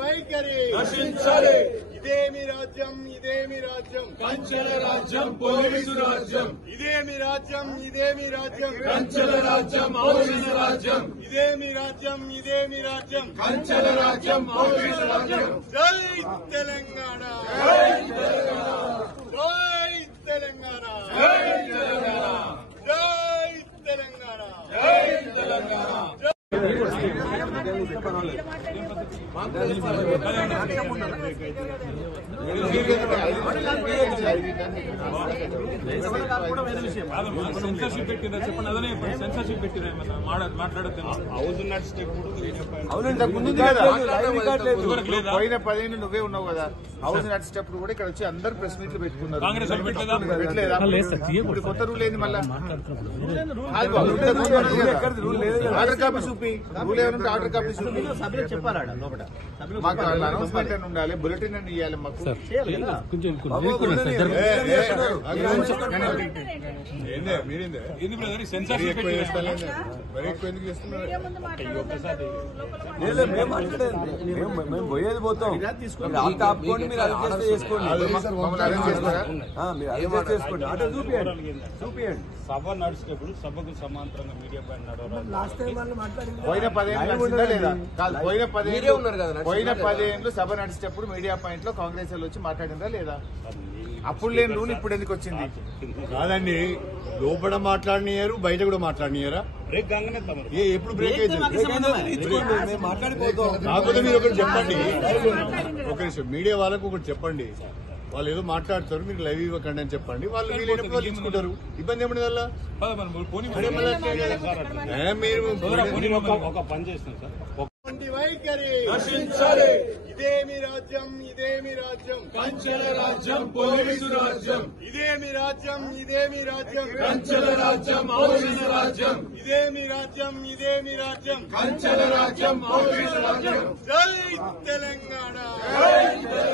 వైఖరి ఇదేమి రాజ్యం ఇదేమి రాజ్యం కంచెల రాజ్యం పోలీసు రాజ్యం ఇదేమి రాజ్యం ఇదేమి రాజ్యం కంచెల రాజ్యం పోలీసు రాజ్యం ఇదేమి రాజ్యం ఇదేమి రాజ్యం కంచెల రాజ్యం పోలీసు రాజ్యం జై తెలంగాణ జై తెలంగాణ జై తెలంగాణ జై తెలంగాణ జై తెలంగాణ సెన్సర్షిప్ పెట్టిందా చెప్పండి. అదనే సెన్సర్షిప్ పెట్టినా మాట్లాడద్దు. అవునండి ముందు పోయిన 10 ఏళ్ళు నువ్వే ఉన్నావు కదా. హౌస్ నడిచేటప్పుడు కూడా ఇక్కడ వచ్చి అందరు ప్రెస్ మీట్లు పెట్టుకున్నారు. కాంగ్రెస్ వాళ్ళు పెట్టలేదా? ఇప్పుడు కొత్త రూల్ ఏంది మళ్ళా? ఆర్డర్ కాపీ చూపి రూల్ ఏమంటే ఆర్డర్ కాపీ చూపి మాకు అనౌన్స్మెంట్ అని ఉండాలి, బులెటిన్ అని ఇవ్వాలి మాకు. సెన్సర్షిప్ మేము పోయేది పోతాం, ఆపుకోండి, మీరు అడ్జస్ట్ చేసుకోండి, చేసుకోండి, అటు చూపియండి. సభ నడిచేటప్పుడు సభకు సమాంతరంగా మీడియా పైన పోయిన 10 ఏళ్ళు లేదా కాదు, పోయిన 10 ఏళ్ళు సభ నడిచేటప్పుడు మీడియా పాయింట్ లో కాంగ్రెస్ వాళ్ళు వచ్చి మాట్లాడిందా లేదా? అప్పుడు లేని రూల్ ఇప్పుడు ఎందుకు వచ్చింది? కాదండి, లోపల మాట్లాడినారు, బయట కూడా మాట్లాడినారా? ఎప్పుడు బ్రేక్ అయితే కాకపోతే మీరు ఒకటి చెప్పండి, ఒక నిమిషం మీడియా వాళ్ళకు ఒకటి చెప్పండి. వాళ్ళు ఏదో మాట్లాడతారు, మీరు లైవ్ ఇవ్వకండి అని చెప్పండి. వాళ్ళు వీలైనప్పుడు వాళ్ళు ఇచ్చుకుంటారు. ఇబ్బంది ఏమన్నా వల్ల మీరు ఒక పని చేస్తున్నాం సార్. వైఖరి ఇదేమి రాజ్యం ఇదేమి రాజ్యం కంచెల రాజ్యం పోలీసు రాజ్యం ఇదేమి రాజ్యం ఇదేమి రాజ్యం కంచెల రాజ్యం పోలీసు రాజ్యం ఇదేమి రాజ్యం ఇదేమి రాజ్యం కంచెల రాజ్యం పోలీసు రాజ్యం జై తెలంగాణ జై తెలంగాణ